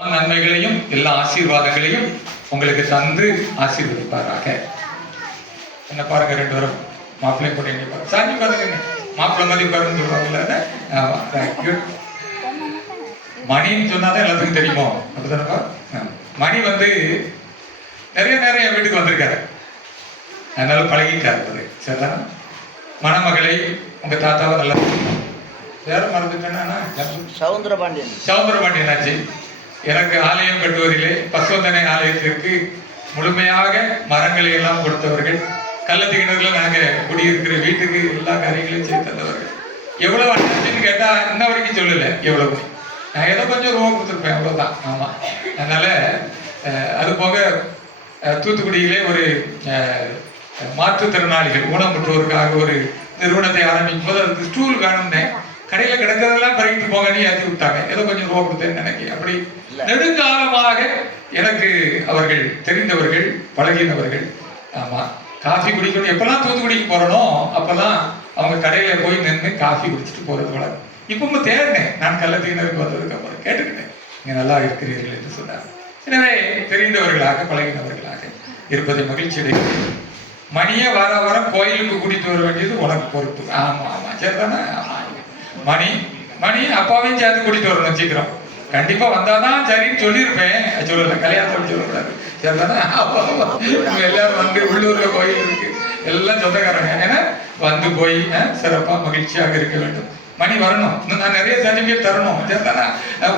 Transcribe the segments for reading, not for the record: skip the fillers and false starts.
நன்மைகளையும் எல்லா ஆசீர்வாதங்களையும் உங்களுக்கு தந்து ஆசீர்வதிப்பாராக. என்ன பாருங்க, ரெண்டு பேரும் மாப்பிள்ளை கூட என்ன சாஞ்சி பாருங்க, மாப்பிள்ளை மாதிரி பாருன்னு சொல்லுவாங்கல்ல. மணின்னு சொன்னாதான் எல்லாத்துக்கும் தெரியுமோ, அப்படிதானப்பா. மணி வந்து நிறைய நேரம் என் வீட்டுக்கு வந்திருக்காரு, அதனால பழகிட்டாரு. சரிதானா? மணமகளை உங்க தாத்தாவை நல்லா வேற மறந்துட்டேன்னா சவுந்தரபாண்டியன் ஆச்சு. எனக்கு ஆலயம் கட்டுவதிலே பசுவந்தனை ஆலயத்திற்கு முழுமையாக மரங்களை எல்லாம் கொடுத்தவர்கள், கள்ளத்திகிணறுல நாங்க குடியிருக்கிற வீட்டுக்கு எல்லா காரியங்களையும் செய்து தந்தவர்கள். எவ்வளவு அண்ணாச்சின்னு கேட்டா இன்ன வரைக்கும் சொல்லல எவ்வளவு. நான் ஏதோ கொஞ்சம் ரூபா கொடுத்துருப்பேன், அவ்வளவுதான். ஆமா, அதனால அது போக தூத்துக்குடியிலே ஒரு மாற்றுத்திறனாளிகள் ஊனமுற்றோருக்காக ஒரு நிறுவனத்தை ஆரம்பிக்கும் போது அதுக்கு ஸ்டூல் வேணும்னு கடையில கிடக்கிறதெல்லாம் பறக்கிட்டு போங்கன்னு ஏற்றி விட்டாங்க. ஏதோ கொஞ்சம் ரூபா கொடுத்தேன்னு நினைக்கிறேன். அப்படி நெடுங்காலமாக எனக்கு அவர்கள் தெரிந்தவர்கள், பழகினவர்கள். ஆமா, காஃபி குடிக்கணும். எப்பெல்லாம் தூத்துக்குடிக்கு போறனோ அப்பெல்லாம் அவங்க கடையில போய் நின்று காஃபி குடிச்சிட்டு போறது வழக்கம். இப்போ தேடினேன், நான் கள்ளத்தினருக்கு வந்ததுக்கு அப்புறம் கேட்டுக்கிட்டேன், நீங்க நல்லா இருக்கிறீர்கள் என்று சொன்னார். எனவே தெரிந்தவர்களாக பழகினவர்களாக இருப்பதை மகிழ்ச்சி அடைகிறது. மணியை வார வாரம் கோயிலுக்கு கூட்டிட்டு வர வேண்டியது உனக்கு பொறுப்பு. ஆமா ஆமா, சரிதானே? ஆமா, மணி அப்பாவையும் சேர்த்து கூட்டிட்டு வரணும் சீக்கிரம். கண்டிப்பா வந்தாதான் சரின்னு சொல்லியிருப்பேன், சொல்லல, கல்யாணத்தோடு சொல்லக்கூடாது. சரிதானே? எல்லாரும் வந்து உள்ளூர்ல கோயில் இருக்கு, எல்லாம் சொந்தக்காரங்க. ஏன்னா வந்து போய் சிறப்பா மகிழ்ச்சியாக இருக்க வேண்டும். மணி வரணும். இன்னும் நான் நிறைய சர்டிபிகேட் தரணும். சரிதானே?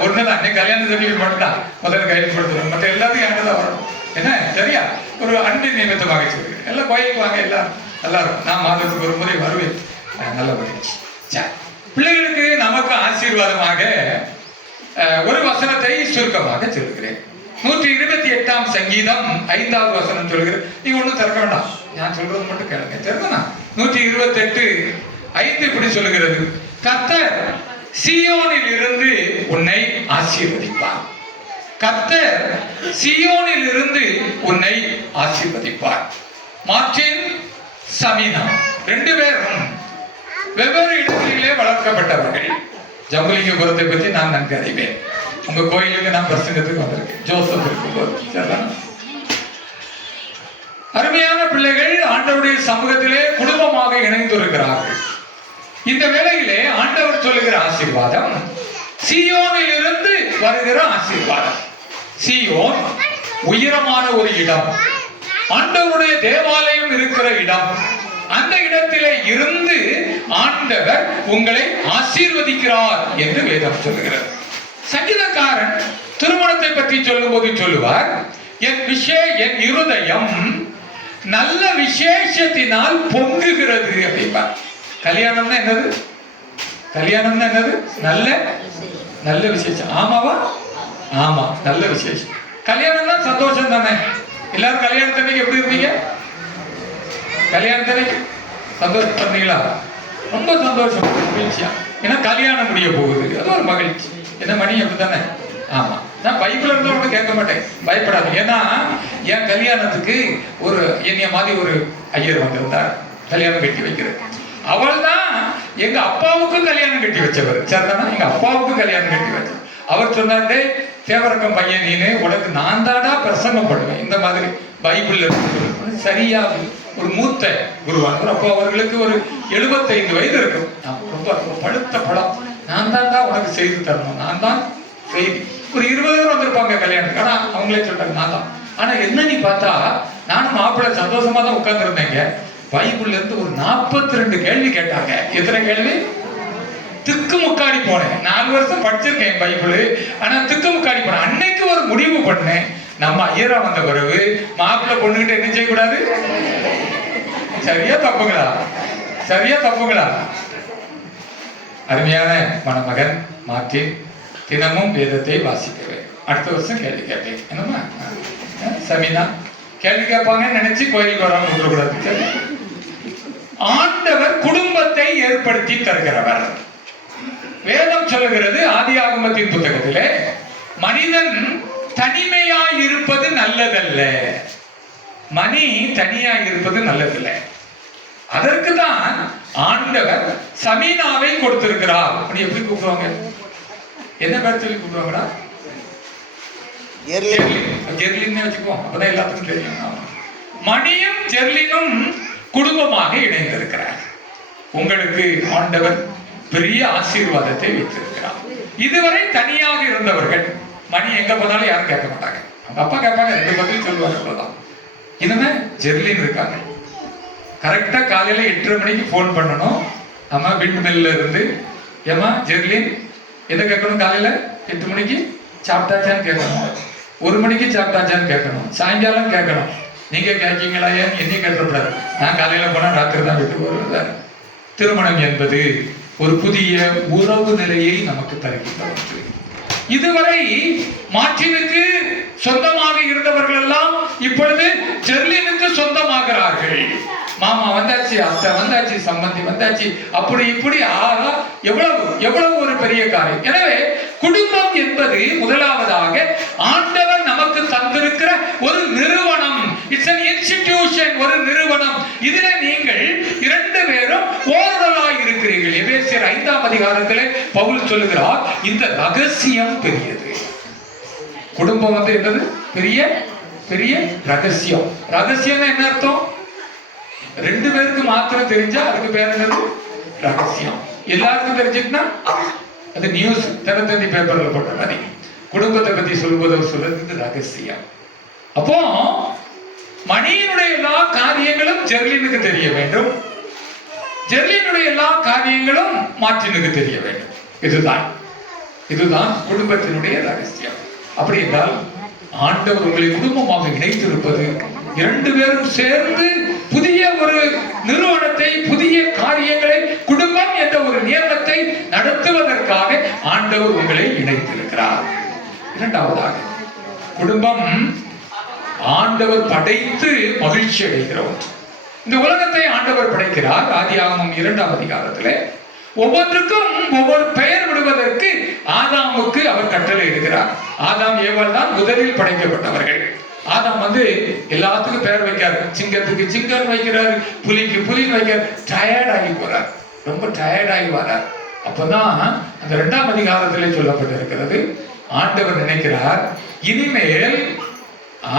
ஒண்ணுதான், அன்னைக்கு கல்யாண சர்டிபிகேட் மட்டும் தான் முதல்ல கையில் கொடுத்துருவோம், மற்ற எல்லாத்தையும் என்கிட்ட தான் வரணும். என்ன சரியா? ஒரு அன்பின் நிமித்தமாக சொல்கிறேன். எல்லாம் கோயிலுக்கு வாங்க, எல்லாரும் நான் மாதத்துக்கு ஒரு முறை வருவேன். நல்ல மகிழ்ச்சி. பிள்ளைகளுக்கு நமக்கு ஆசீர்வாதமாக ஒரு வசனத்தை சுருக்கமாக சொல்கிறேன். 128ஆம் சங்கீதம் 5வது வசனம் சொல்கிறேன். நீங்க ஒண்ணும் திறக்க வேண்டாம், நான் சொல்றது மட்டும் கேளுங்க. சரிதானா? 128:5 இப்படி சொல்லுகிறது, கர்த்தர் சீயோனில் இருந்து உன்னை ஆசீர்வதிப்பார். கர்த்தர் சீயோனில் இருந்து உன்னை ஆசீர்வதிப்பார். மார்டின், சமீனா ரெண்டு பேரும் வெவ்வேறு இடங்களிலே வளர்க்கப்பட்டவர்கள். ஜம்புலிங்கபுரத்தை பற்றி நான் நன்கு அறிவேன். உங்க கோயிலுக்கு நான் பிரசங்கத்துக்கு வந்திருக்கேன், ஜோசப் இருக்கும்போது. அருமையான பிள்ளைகள் ஆண்டவருடைய சமூகத்திலே குடும்பமாக இணைந்திருக்கிறார்கள். இந்த வேளையிலே ஆண்டவர் சொல்லுகிற ஆசீர்வாதம் சீயோனில் இருந்து வருகிற ஆசீர்வாதம். சீயோன் உயரமான ஒரு இடம், ஆண்டவருடைய தேவாலயம் இருக்கிற இடம். அந்த இடத்திலே இருந்து ஆண்டவர் உங்களை ஆசீர்வதிக்கிறார் என்று வேதம் சொல்லுகிறது. சங்கீதக்காரன் திருமணத்தை பற்றி சொல்லும் போது சொல்லுவார், என் இருதயம் நல்ல விசேஷத்தினால் பொங்குகிறது அப்படிப்பார். கல்யாணம்னா என்னது? கல்யாணம்னா என்னது? நல்ல நல்ல விசேஷம். ஆமாவா? ஆமா, நல்ல விசேஷம். கல்யாணம்னா சந்தோஷம் தானே? எல்லாரும் கல்யாணத்தன்னைக்கு எப்படி இருந்தீங்க? கல்யாணத்தன்னைக்கு சந்தோஷம் பண்ணீங்களா? ரொம்ப சந்தோஷம், மகிழ்ச்சியா. ஏன்னா கல்யாணம் முடிய போகுது, அது ஒரு மகிழ்ச்சி. என்ன மணி அப்படித்தானே? ஆமா, நான் பைபிள் இருந்தா ஒன்றும் கேட்க மாட்டேன், பயப்படாது. ஏன்னா என் கல்யாணத்துக்கு ஒரு என்னைய மாதிரி ஒரு ஐயர் வந்திருந்தார், கல்யாணம் கட்டி வைக்கிறது. அவள் தான் எங்க அப்பாவுக்கும் கல்யாணம் கட்டி வச்சவர். சரிதானா? எங்க அப்பாவுக்கும் கல்யாணம் கட்டி வச்சவர். அவர் சொன்னாரு, தேவரக்கம் பையன் நீனு, உனக்கு நான் தாடா பிரசங்கம் பண்ணுவேன், இந்த மாதிரி பைபிள்ல இருக்கு. சரியா? ஒரு மூத்த குருவானவர். அப்போ அவர்களுக்கு ஒரு 75 வயது இருக்கும். ரொம்ப பழுத்த படம். நான் தான்டா உனக்கு செய்து தரணும், நான் தான் செய்தி. ஒரு 20 பேர் வந்திருப்பாங்க கல்யாணத்துக்கு. ஆனா அவங்களே சொல்றாங்க நான் தான். ஆனா என்ன நீ பார்த்தா, நானும் மாப்பிள்ளை சந்தோஷமா தான் உட்கார்ந்து இருந்தேங்க. பைபிள்ல இருந்து ஒரு 42 கேள்வி கேட்டாங்க. எத்தனை கேள்வி? திக்கு முக்காடி போனேன். 4 வருஷம் படிச்சிருக்கேன் பைபிள், ஆனா திக்கு முக்காடி போனேன். அன்னைக்கு ஒரு முடிவு பண்ணேன், நம்ம ஐயரா வந்த பிறகு மாப்பிள்ளை பொண்ணுகிட்ட என்ன செய்யக்கூடாது. சரியா தப்புங்களா? சரியா தப்புங்களா? அருமையான மணமகன் மாற்றி தினமும் வேதத்தை வாசிக்கிறேன். அடுத்த வருஷம் கேள்வி கேட்பேன். என்னமா சமீனா கேள்வி கேட்பாங்கன்னு நினைச்சு கோயிலுக்கு வராம விடக்கூடாது. ஆண்டவர் குடும்பத்தை ஏற்படுத்தி தருகிறவர். வேதம் சொல்லுகிறது ஆதியாகமத்தின் புத்தகத்திலே, மனிதன் தனிமையாய் இருப்பது நல்லதல்ல. மணி தனியாய் இருப்பது நல்லதில்ல. அதற்கு தான் ஆண்டவர் சமீனாவை கொடுத்திருக்கிறார். எப்படி கூப்பிடுவாங்க? என்ன பேர் சொல்லி கூப்பிடுவாங்கடா? ஜெர்லின்னு வச்சுக்குவோம், அப்பதான் எல்லாத்துக்கும் தெரியும். மணியும் ஜெர்லினும் குடும்பமாக இணைந்திருக்கிறார். உங்களுக்கு ஆண்டவர் பெரிய ஆசீர்வாதத்தை வைத்திருக்கிறார். இதுவரை தனியாக இருந்தவர்கள், மணி எங்க போனாலும் யாரும் கேட்க மாட்டாங்க, அவங்க அப்பா கேட்பாங்க, 2 பதில் சொல்லுவாங்க, அவ்வளவுதான். இனிமே ஜெர்லின் இருக்காங்க. கரெக்டா காலையில 8:30 மணிக்கு போன் பண்ணணும். அம்மா விண்ட் மில்ல இருந்து, ஏமா ஜெர்லின் எதை கேட்கணும்? காலையில 8 மணிக்கு சாப்பிட்டாச்சான்னு கேட்கணும், 1 மணிக்கு சாப்பிட்டாச்சான்னு கேட்கணும், சாயங்காலம் கேட்கணும். நீங்க கேட்கீங்களா? ஏன் என்னை கேட்கக்கூடாது, நான் காலையில போனா ராத்திரி தான் வீட்டுக்கு வருவேன். திருமணம் என்பது ஒரு புதிய உறவு நிலையை நமக்கு தருகின்ற ஒன்று. இதுவரை மார்ட்டினுக்கு சொந்தமாக இருந்தவர்கள் எல்லாம் இப்பொழுது ஜெர்லினுக்கு சொந்தமாகிறார்கள். மாமா வந்தாச்சு, அத்தை வந்தாச்சு, சம்பந்தி வந்தாச்சு, அப்படி இப்படி ஆக எவ்வளவு ஒரு பெரிய காரியம். எனவே குடும்பம் என்பது முதலாவதாக ஆண்டவர் நமக்கு தந்திருக்கிற ஒரு நிறுவனம். இட்ஸ் an institution, ஒரு நிறுவனம். இதுல நீங்கள் 2 பேரும் ஓருடலாய் இருக்கிறீர்கள். எபேசியர் 5ஆம் அதிகாரத்திலே பவுல் சொல்லுகிறார், இந்த ரகசியம் பெரியது. குடும்பம் வந்து என்னது? பெரிய பெரிய ரகசியம். ரகசியம் என்ன அர்த்தம்? 2 பேருக்கு மாத்திரம் தெரிஞ்சா அதுக்கு பேர் என்னது? ரகசியம். எல்லாருக்கும் தெரிஞ்சுக்கினா அது நியூஸ், தினத்தந்தி பேப்பர்ல போட்ட மாதிரி. குடும்பத்தை பத்தி சொல்லும்போது சொல்றது ரகசியம். அப்போ மணியினுடைய எல்லா காரியங்களும் ஜெர்லினுக்கு தெரிய வேண்டும், ஜெர்லினுடைய எல்லா காரியங்களும் மார்ட்டினுக்கு தெரிய வேண்டும். இதுதான் குடும்பத்தினுடைய ரகசியம். அப்படி என்றால் ஆண்டவர் உங்களை குடும்பமாக இணைத்திருப்பது, 2 பேரும் சேர்ந்து புதிய ஒரு நிறுவனத்தை, புதிய காரியங்களை, குடும்பம் என்ற ஒரு நியமத்தை நடத்துவதற்காக ஆண்டவர் உங்களை இணைத்திருக்கிறார். இரண்டாவதாக, குடும்பம் ஆண்டவர் படைத்து மகிழ்ச்சி அடைகிறவர். இந்த உலகத்தை ஆண்டவர் படைக்கிறார். ஆதியாகமம் 2ஆம் அதிகாரத்திலே ஒவ்வொன்றுக்கும் ஒவ்வொரு பெயர் விடுவதற்கு ஆதாமுக்கு அவர் கட்டளை இடுகிறார். ஆதாம் ஏவாள் தான் முதலில் படைக்கப்பட்டவர்கள். ஆதாம் வந்து எல்லாத்துக்கும் பெயர் வைக்கிறார். சிங்கத்துக்கு சிங்கன் வைக்கிறார், புலிக்கு புலின்னு வைக்கிறார். டயர்ட் ஆகி போறார், ரொம்ப டயர்ட் ஆகி வரார். அப்பதான் அந்த 2ஆம் அதிகாரத்திலே சொல்லப்பட்டிருக்கிறது, ஆண்டவர் நினைக்கிறார், இனிமேல்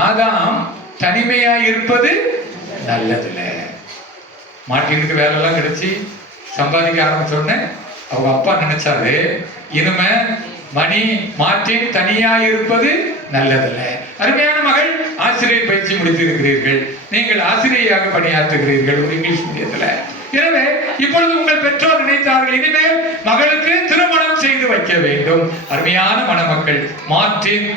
ஆதாம் தனிமையா இருப்பது நல்லதில்ல. மார்ட்டினுக்கு வேலை எல்லாம் கிடைச்சி சம்பாதிக்க ஆரம்பிச்சோடனே அவங்க அப்பா நினைச்சாரு, இனிமே மணி மார்ட்டின் தனியா இருப்பது நல்லதில்லை. அருமையான மகள், ஆசிரியர் பயிற்சி முடித்திருக்கிறீர்கள், நீங்கள் ஆசிரியராக பணியாற்றுகிறீர்கள் ஒரு இங்கிலீஷ் மீடியத்துல. எனவே இப்பொழுது உங்கள் பெற்றோர் நினைத்தார்கள், இனிமேல் மகளுக்கு திருமணம் செய்து வைக்க வேண்டும். அருமையான மணமக்கள் மார்ட்டின்,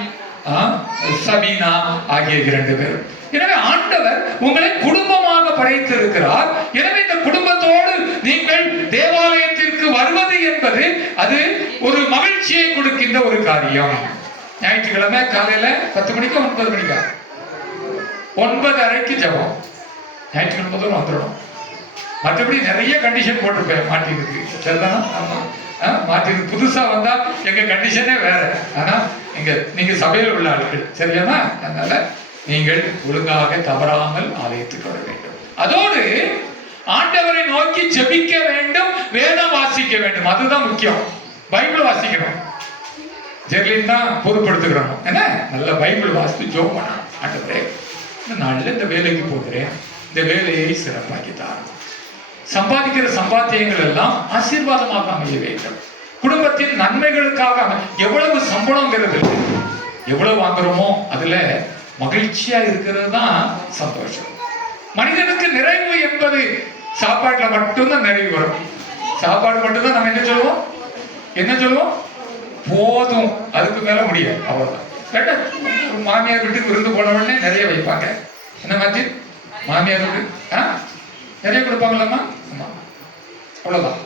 சபீனா ஆகிய 2 பேர். எனவே ஆண்டவர் உங்களை குடும்பமாக படைத்திருக்கிறார். எனவே இந்த குடும்பத்தோடு நீங்கள் தேவாலயத்திற்கு வருவது என்பது அது ஒரு மகிழ்ச்சியை கொடுக்கின்ற ஒரு காரியம். ஞாயிற்றுக்கிழமை காலையில 10 மணிக்கு 9 மணிக்கா 9:30 ஜபம். ஞாயிற்றுக்கிழமை வந்துடும். மற்றபடி நிறைய கண்டிஷன் போட்டிருப்பேன் மாட்டிருக்கு, சரிதானா? ஆமா, மாட்டிருக்கு. புதுசா வந்தா எங்க கண்டிஷனே வேற. ஆனா நீங்க சபையில் உள்ள ஆட்கள், சரியானா? அதனால நீங்கள் ஒழுங்காக தவறாமல் ஆலயத்துக்கு வர வேண்டும். அதோடு ஆண்டவரை நோக்கி ஜெபிக்க வேண்டும், வேதம் வாசிக்க வேண்டும். அதுதான் முக்கியம். பைபிள் வாசிக்கணும். ஜெர்லின் தான் பொறுப்படுத்துக்கிறோம். என்ன நல்ல பைபிள் வாசித்து ஜோம் பண்ண, ஆண்டவரே இந்த நாளில் இந்த வேலைக்கு போகிறேன், இந்த வேலையை சிறப்பாக்கி தாரும். சம்பாதிக்கிற சம்பாத்தியங்கள் எல்லாம் ஆசீர்வாதமாக அமைய வேண்டும். குடும்பத்தின் நன்மைகளுக்காக எவ்வளவு சம்பளம்ங்கிறது, எவ்வளவு வாங்குறோமோ அதுல மகிழ்ச்சியா இருக்கிறது தான் சந்தோஷம். மனிதனுக்கு நிறைவு என்பது சாப்பாட்டுல மட்டும்தான் நிறைவு வரும். சாப்பாடு மட்டும்தான் நம்ம என்ன சொல்லுவோம், போதும், அதுக்கு மேல முடியாது, அவ்வளவுதான். மாமியார் வீட்டுக்கு விருந்து போன உடனே நிறைய வைப்பாங்க. என்ன மாதிரி மாமியார் வீட்டு நிறைய கொடுப்பாங்களாமா? ஆமா, அவ்வளவுதான்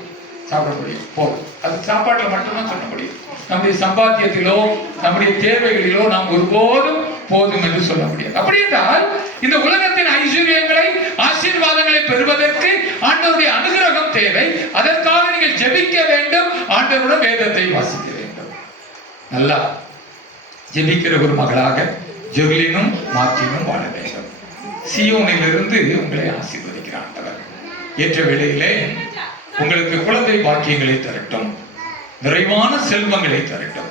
சாப்பிட முடியும், போதும். அது சாப்பாட்டுல மட்டும்தான் சொல்ல முடியும். நம்முடைய சம்பாத்தியத்திலோ நம்முடைய தேவைகளிலோ நாம் ஒருபோதும் போதும் என்று சொல்ல முடியாது. அப்படி என்றால் இந்த உலகத்தின் ஐஸ்வர்யங்களை, ஆசீர்வாதங்களை பெறுவதற்கு ஆண்டவருடைய அனுகிரகம் தேவை. அதற்காக நீங்கள் ஜெபிக்க வேண்டும், ஆண்டவருடைய வேதத்தை வாசிக்க வேண்டும். நல்லா ஜெபிக்கிற ஒரு மகளாக ஜெர்லினும் மார்ட்டினும் வாழ வேண்டும். சியோனிலிருந்து உங்களை ஆசீர்வதிக்கிற ஆண்டவர் ஏற்ற வேளையிலே உங்களுக்கு குழந்தை பாக்கியங்களை தரட்டும், நிறைவான செல்வங்களை தரட்டும்,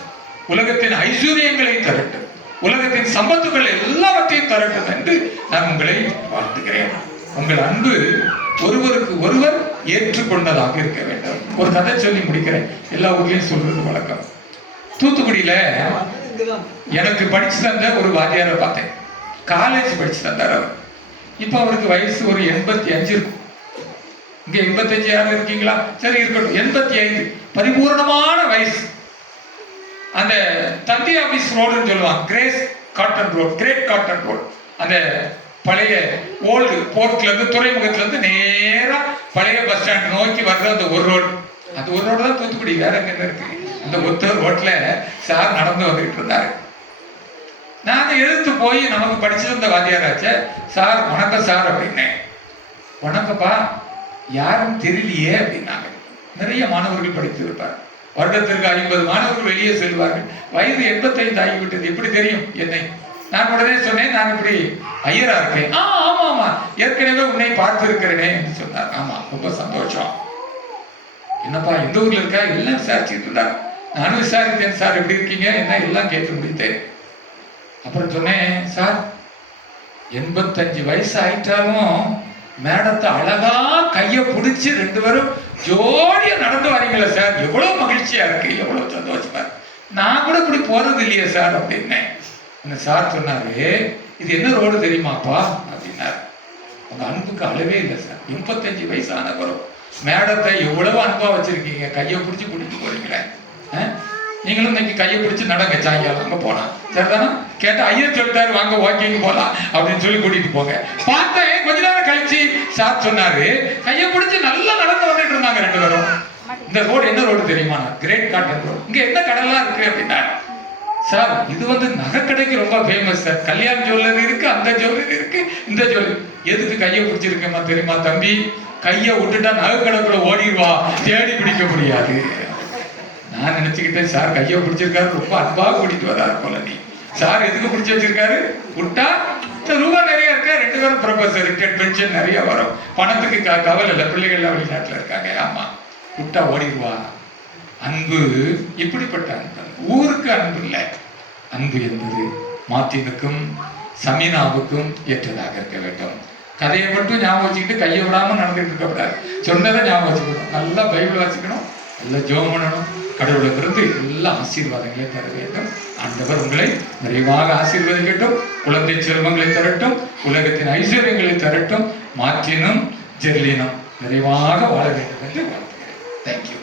உலகத்தின் ஐஸ்வர்யங்களை தரட்டும், உலகத்தின் ஆசீர்வாதத்தின் சம்பத்துக்கள் எல்லாவற்றையும் தரட்டும் என்று நான் உங்களை வாழ்த்துகிறேன். உங்கள் அன்பு ஒருவருக்கு ஒருவர் ஏற்றுக்கொண்டதாக இருக்க வேண்டும். ஒரு கதை சொல்லி முடிக்கிறேன். எல்லா ஊர்லயும் சொல்றது வழக்கம். தூத்துக்குடியில எனக்கு படிச்சு தந்த ஒரு வாத்தியாரை பார்த்தேன். காலேஜ் படிச்சு தந்தார் அவர். இப்ப அவருக்கு வயசு ஒரு 85 இருக்கும். இங்க 85 யாரும் இருக்கீங்களா? சரி இருக்கட்டும். 85 பரிபூர்ணமான வயசு. அந்த தந்தி ஆபீஸ் ரோடுன்னு சொல்லுவாங்க, கிரேட் காட்டன் ரோடு. அந்த பழைய ஓல்டு போர்ட்ல இருந்து, துறைமுகத்துல இருந்து நேரா பழைய பஸ் ஸ்டாண்ட் நோக்கி வர்ற அந்த ஒரு ரோடு, அந்த ஒரு ரோடு தான் தூத்துக்குடி. வேற எங்க இருக்கு? அந்த ஒத்த ரோட்ல சார் நடந்து வந்துகிட்டு இருந்தாரு. நான் எழுத்து போய் நமக்கு படிச்சிருந்த வாத்தியாராச்சே, சார் வணக்கம் சார் அப்படின்னேன். வணக்கப்பா, யாரும் தெரியலையே அப்படின்னாங்க. நிறைய மாணவர்கள் படித்து இருப்பார். வருடத்திற்கு 50 மாணவர்கள் வெளியே செல்வார்கள். வயது 85 ஆகிவிட்டது, எப்படி தெரியும் என்னை? நான் உடனே சொன்னேன், நான் இப்படி ஐயரா இருக்கேன். ஆமா ஏற்கனவே உன்னை பார்த்து இருக்கிறேனே என்று சொன்னார். ஆமா, ரொம்ப சந்தோஷம். என்னப்பா எந்த ஊர்ல இருக்கா? எல்லாம் விசாரிச்சுட்டு இருந்தார். நானும் விசாரித்தேன், சார் எப்படி இருக்கீங்க என்ன எல்லாம் கேட்டு முடித்தேன். அப்புறம் சொன்னேன், சார் 85 வயசு ஆயிட்டாலும் மேடத்தை அழகா கைய பிடிச்சு 2 பேரும் ஜோடியா நடந்து வரீங்களா சார்? எவ்வளவு மகிழ்ச்சியா இருக்கு, எவ்வளவு சந்தோஷமா இருக்கு. நான் கூட இப்படி போறது இல்லையே சார் அப்படின்னேன். அந்த சார் சொன்னாரு, இது என்ன ரோடு தெரியுமாப்பா அப்படின்னாரு. உங்க அன்புக்கு அளவே இல்லை சார். 85 வயசான பிறகு மேடத்தை எவ்வளவு அன்பா வச்சிருக்கீங்க, கையை பிடிச்சி கூட்டிட்டு போறீங்களே. நீங்களும் இன்னைக்கு கையை பிடிச்சி நடங்க, சாயங்காலம் அங்க போனா சரிதானா? கேட்டா ஐயர் சொல்லிட்டாரு, வாங்க வாக்கிங் போலாம் அப்படின்னு சொல்லி கூட்டிட்டு போங்க. பார்த்தேன், கொஞ்ச நேரம் கழிச்சு சார் சொன்னாரு, கையை பிடிச்சி நல்லா நடந்து வந்துட்டு இருந்தாங்க 2 பேரும். இந்த ரோடு என்ன ரோடு தெரியுமா? Great Cotton Road. இங்க என்ன கடலாம் இருக்கு அப்படின்னா, சார் இது வந்து நகைக்கடைக்கு ரொம்ப ஃபேமஸ் சார். கல்யாண ஜுவல்லரி இருக்கு, அந்த ஜுவல்லரி இருக்கு, இந்த ஜுவல்லரி. எதுக்கு கையை பிடிச்சிருக்கேமா தெரியுமா தம்பி? கையை விட்டுட்டா நகைக்கடைக்குள்ள ஓடிடுவா, தேடி பிடிக்க முடியாது. நான் நினைச்சுக்கிட்டேன், சார் கையை பிடிச்சிருக்காரு, ரொம்ப அன்பா கூட்டிட்டு வராரு போல. நீ சார் எதுக்கு பிடிச்சி வச்சிருக்காரு? விட்டா ரூபா நிறைய இருக்க, 2 பேரும் ப்ரொஃபஸர், ரிட்டையர்ட் பென்ஷன் நிறைய வரும், பணத்துக்கு கவலை இல்லை, பிள்ளைகள்லாம் வெளிநாட்டுல இருக்காங்க. ஆமா, விட்டா ஓடிடுவா. அன்பு இப்படிப்பட்ட அன்பு, ஊருக்கு அன்பு இல்லை. அன்பு என்பது மார்ட்டினுக்கும் சமீனாவுக்கும் ஏற்றதாக இருக்க வேண்டும். கதையை மட்டும் ஞாபகம் வச்சுக்கிட்டு கையை விடாம நடந்துட்டு இருக்க கூடாது. சொன்னதை ஞாபகம் வச்சுக்கணும். நல்லா பைபிள் வாசிக்கணும், நல்லா ஜெபம் பண்ணணும். கடவுளிடமிருந்து எல்லா ஆசீர்வாதங்களையும் தர வேண்டும். ஆண்டவர் உங்களை நிறைவாக ஆசீர்வதிக்கட்டும். குழந்தை செல்வங்களை தரட்டும், உலகத்தின் ஐஸ்வர்யங்களை தரட்டும். மார்ட்டினும் ஜெர்லினும் நிறைவாக வாழ வேண்டும் என்று வாழ்த்துகிறேன். தேங்க்யூ.